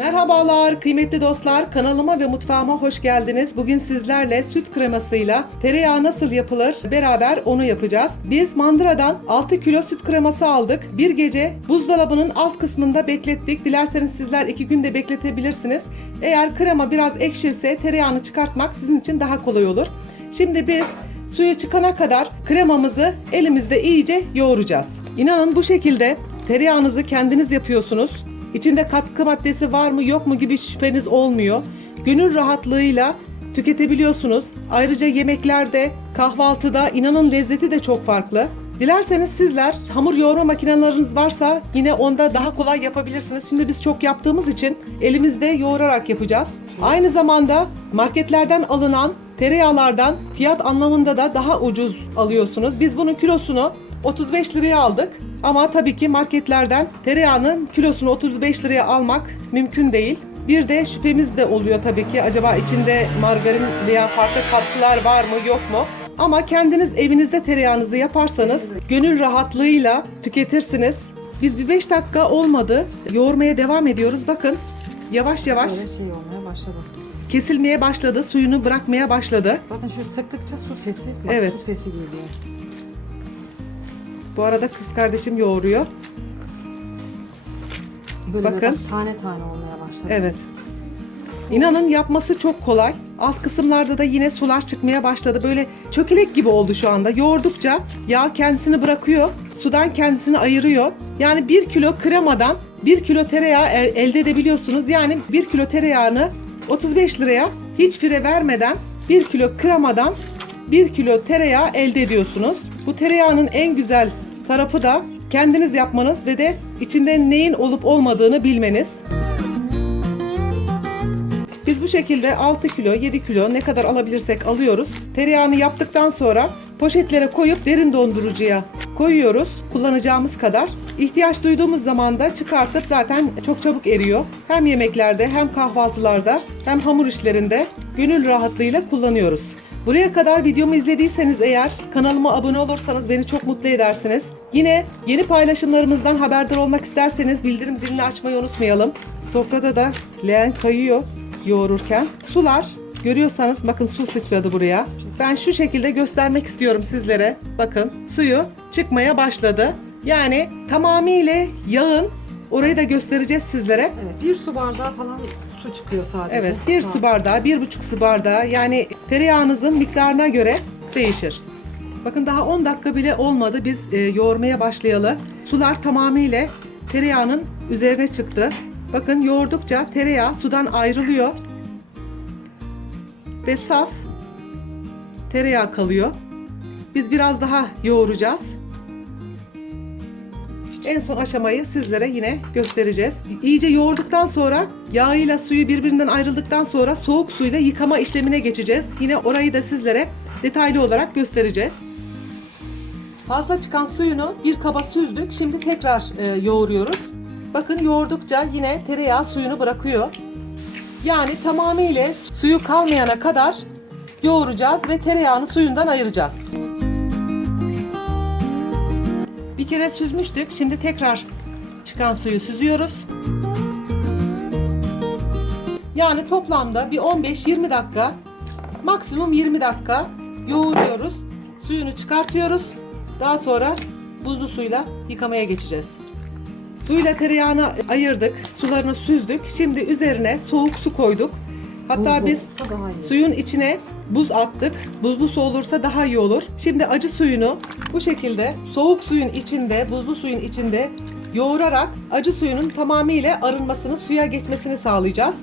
Merhabalar kıymetli dostlar kanalıma ve mutfağıma hoş geldiniz. Bugün sizlerle süt kremasıyla tereyağı nasıl yapılır beraber onu yapacağız. Biz mandıradan 6 kilo süt kreması aldık. Bir gece buzdolabının alt kısmında beklettik. Dilerseniz sizler 2 günde bekletebilirsiniz. Eğer krema biraz ekşirse tereyağını çıkartmak sizin için daha kolay olur. Şimdi biz suyu çıkana kadar kremamızı elimizde iyice yoğuracağız. İnanın bu şekilde tereyağınızı kendiniz yapıyorsunuz. İçinde katkı maddesi var mı yok mu gibi şüpheniz olmuyor. Gönül rahatlığıyla tüketebiliyorsunuz. Ayrıca yemeklerde, kahvaltıda inanın lezzeti de çok farklı. Dilerseniz sizler hamur yoğurma makineleriniz varsa yine onda daha kolay yapabilirsiniz. Şimdi biz çok yaptığımız için elimizde yoğurarak yapacağız. Aynı zamanda marketlerden alınan tereyağlardan fiyat anlamında da daha ucuz alıyorsunuz. Biz bunun kilosunu 35 liraya aldık. Ama tabii ki marketlerden tereyağının kilosunu 35 liraya almak mümkün değil. Bir de şüphemiz de oluyor tabii ki. Acaba içinde margarin veya farklı katkılar var mı yok mu? Ama kendiniz evinizde tereyağınızı yaparsanız gönül rahatlığıyla tüketirsiniz. Biz bir 5 dakika olmadı. Yoğurmaya devam ediyoruz. Bakın yavaş yavaş Böyle şey olmaya başladı. kesilmeye başladı. Suyunu bırakmaya başladı. Zaten şöyle sıktıkça su sesi, bak Evet. su sesi geliyor. Bu arada kız kardeşim yoğuruyor. Böyle Bakın. Tane tane olmaya başladı. Evet. İnanın yapması çok kolay. Alt kısımlarda da yine sular çıkmaya başladı. Böyle çökelek gibi oldu şu anda. Yoğurdukça yağ kendisini bırakıyor. Sudan kendisini ayırıyor. Yani 1 kilo kremadan 1 kilo tereyağı el- elde edebiliyorsunuz. Yani 1 kilo tereyağını 35 liraya hiç fire vermeden 1 kilo kremadan 1 kilo tereyağı elde ediyorsunuz. Bu tereyağının en güzel tarafı da kendiniz yapmanız ve de içinde neyin olup olmadığını bilmeniz. Biz bu şekilde 6 kilo, 7 kilo ne kadar alabilirsek alıyoruz. Tereyağını yaptıktan sonra poşetlere koyup derin dondurucuya koyuyoruz kullanacağımız kadar. İhtiyaç duyduğumuz zaman da çıkartıp zaten çok çabuk eriyor. Hem yemeklerde hem kahvaltılarda hem hamur işlerinde gönül rahatlığıyla kullanıyoruz. Buraya kadar videomu izlediyseniz eğer kanalıma abone olursanız beni çok mutlu edersiniz. Yine yeni paylaşımlarımızdan haberdar olmak isterseniz bildirim zilini açmayı unutmayalım. Sofrada da leğen kayıyor yoğururken. Sular görüyorsanız bakın su sıçradı buraya. Ben şu şekilde göstermek istiyorum sizlere. Bakın suyu çıkmaya başladı. Yani tamamıyla yağın orayı da göstereceğiz sizlere. Evet, bir su bardağı falan su çıkıyor sadece. Evet, bir su bardağı, bir buçuk su bardağı yani tereyağınızın miktarına göre değişir. Bakın daha 10 dakika bile olmadı biz e, yoğurmaya başlayalı. Sular tamamıyla tereyağının üzerine çıktı. Bakın yoğurdukça tereyağı sudan ayrılıyor. Ve saf tereyağı kalıyor. Biz biraz daha yoğuracağız. En son aşamayı sizlere yine göstereceğiz. İyice yoğurduktan sonra yağıyla suyu birbirinden ayrıldıktan sonra soğuk suyla yıkama işlemine geçeceğiz. Yine orayı da sizlere detaylı olarak göstereceğiz. Fazla çıkan suyunu bir kaba süzdük. Şimdi tekrar e, yoğuruyoruz. Bakın yoğurdukça yine tereyağı suyunu bırakıyor. Yani tamamıyla suyu kalmayana kadar yoğuracağız ve tereyağını suyundan ayıracağız. Bir kere süzmüştük. Şimdi tekrar çıkan suyu süzüyoruz. Yani toplamda bir 15-20 dakika, maksimum 20 dakika yoğuruyoruz. Suyunu çıkartıyoruz. Daha sonra buzlu suyla yıkamaya geçeceğiz. Suyla tereyağını ayırdık, sularını süzdük. Şimdi üzerine soğuk su koyduk. Hatta Buzlu biz olsa daha iyi. suyun içine buz attık. Buzlu su olursa daha iyi olur. Şimdi acı suyunu bu şekilde soğuk suyun içinde, buzlu suyun içinde yoğurarak acı suyunun tamamıyla arınmasını, suya geçmesini sağlayacağız.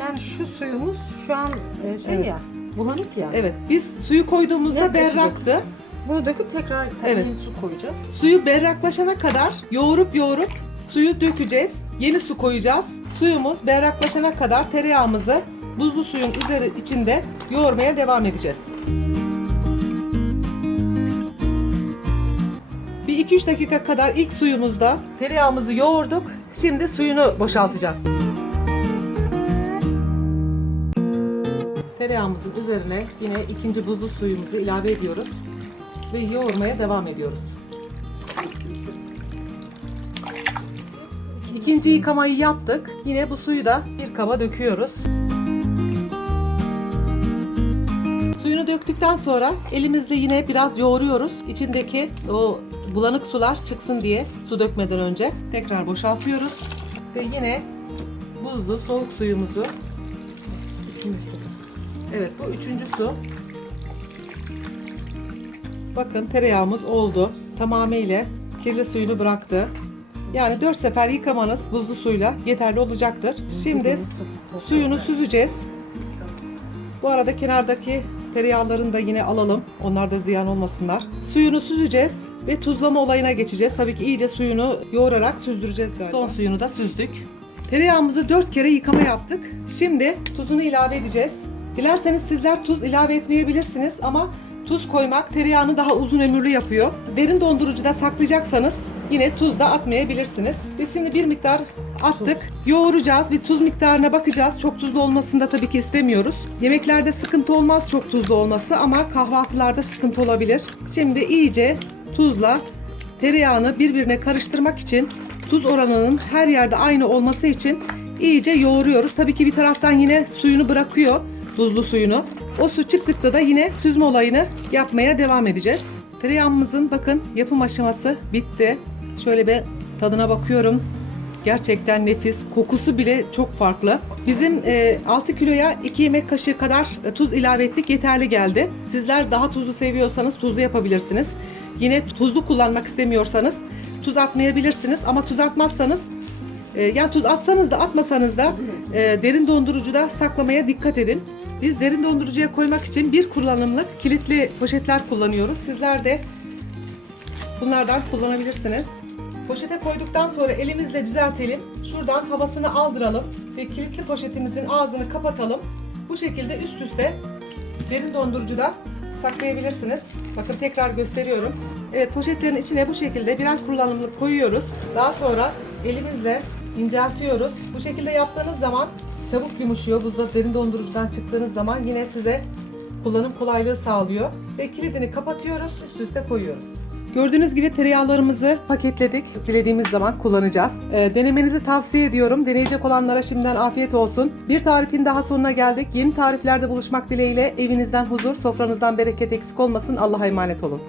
Yani şu suyumuz şu an e, şey Evet. ya, bulanık ya. Evet, biz suyu koyduğumuzda Yaklaşacak. berraktı. Bunu döküp tekrar Evet. yeni su koyacağız. Suyu berraklaşana kadar yoğurup yoğurup suyu dökeceğiz. Yeni su koyacağız. Suyumuz berraklaşana kadar tereyağımızı buzlu suyun üzeri içinde yoğurmaya devam edeceğiz. Bir 2-3 dakika kadar ilk suyumuzda tereyağımızı yoğurduk. Şimdi suyunu boşaltacağız. Tereyağımızın üzerine yine ikinci buzlu suyumuzu ilave ediyoruz ve yoğurmaya devam ediyoruz. İkinci yıkamayı yaptık. Yine bu suyu da bir kaba döküyoruz. Suyunu döktükten sonra elimizle yine biraz yoğuruyoruz. İçindeki o bulanık sular çıksın diye su dökmeden önce tekrar boşaltıyoruz. Ve yine buzlu soğuk suyumuzu İkincisi. Evet bu üçüncü su. Bakın tereyağımız oldu. Tamamıyla kirli suyunu bıraktı. Yani 4 sefer yıkamanız buzlu suyla yeterli olacaktır. Şimdi suyunu süzeceğiz. Bu arada kenardaki tereyağlarını da yine alalım. Onlar da ziyan olmasınlar. Suyunu süzeceğiz ve tuzlama olayına geçeceğiz. Tabii ki iyice suyunu yoğurarak süzdüreceğiz galiba. Son suyunu da süzdük. Tereyağımızı 4 kere yıkama yaptık. Şimdi tuzunu ilave edeceğiz. Dilerseniz sizler tuz ilave etmeyebilirsiniz ama tuz koymak tereyağını daha uzun ömürlü yapıyor. Derin dondurucuda saklayacaksanız yine tuz da atmayabilirsiniz. Biz şimdi bir miktar attık. Yoğuracağız. Bir tuz miktarına bakacağız. Çok tuzlu olmasını da tabii ki istemiyoruz. Yemeklerde sıkıntı olmaz çok tuzlu olması ama kahvaltılarda sıkıntı olabilir. Şimdi iyice tuzla tereyağını birbirine karıştırmak için tuz oranının her yerde aynı olması için iyice yoğuruyoruz. Tabii ki bir taraftan yine suyunu bırakıyor, buzlu suyunu. O su çıktıkta da yine süzme olayını yapmaya devam edeceğiz. Tereyağımızın bakın yapım aşaması bitti. Şöyle bir tadına bakıyorum. Gerçekten nefis. Kokusu bile çok farklı. Bizim e, 6 kiloya 2 yemek kaşığı kadar e, tuz ilave ettik. Yeterli geldi. Sizler daha tuzlu seviyorsanız tuzlu yapabilirsiniz. Yine tuzlu kullanmak istemiyorsanız tuz atmayabilirsiniz. Ama tuz atmazsanız e, yani tuz atsanız da atmasanız da e, derin dondurucuda saklamaya dikkat edin. Biz derin dondurucuya koymak için bir kullanımlık kilitli poşetler kullanıyoruz. Sizler de bunlardan kullanabilirsiniz. Poşete koyduktan sonra elimizle düzeltelim. Şuradan havasını aldıralım ve kilitli poşetimizin ağzını kapatalım. Bu şekilde üst üste derin dondurucuda saklayabilirsiniz. Bakın tekrar gösteriyorum. Evet poşetlerin içine bu şekilde birer kullanımlık koyuyoruz. Daha sonra elimizle inceltiyoruz. Bu şekilde yaptığınız zaman çabuk yumuşuyor. Buzda derin dondurucudan çıktığınız zaman yine size kullanım kolaylığı sağlıyor. Ve kilidini kapatıyoruz, üst üste koyuyoruz. Gördüğünüz gibi tereyağlarımızı paketledik. Dilediğimiz zaman kullanacağız. Ee, denemenizi tavsiye ediyorum. Deneyecek olanlara şimdiden afiyet olsun. Bir tarifin daha sonuna geldik. Yeni tariflerde buluşmak dileğiyle evinizden huzur, sofranızdan bereket eksik olmasın. Allah'a emanet olun.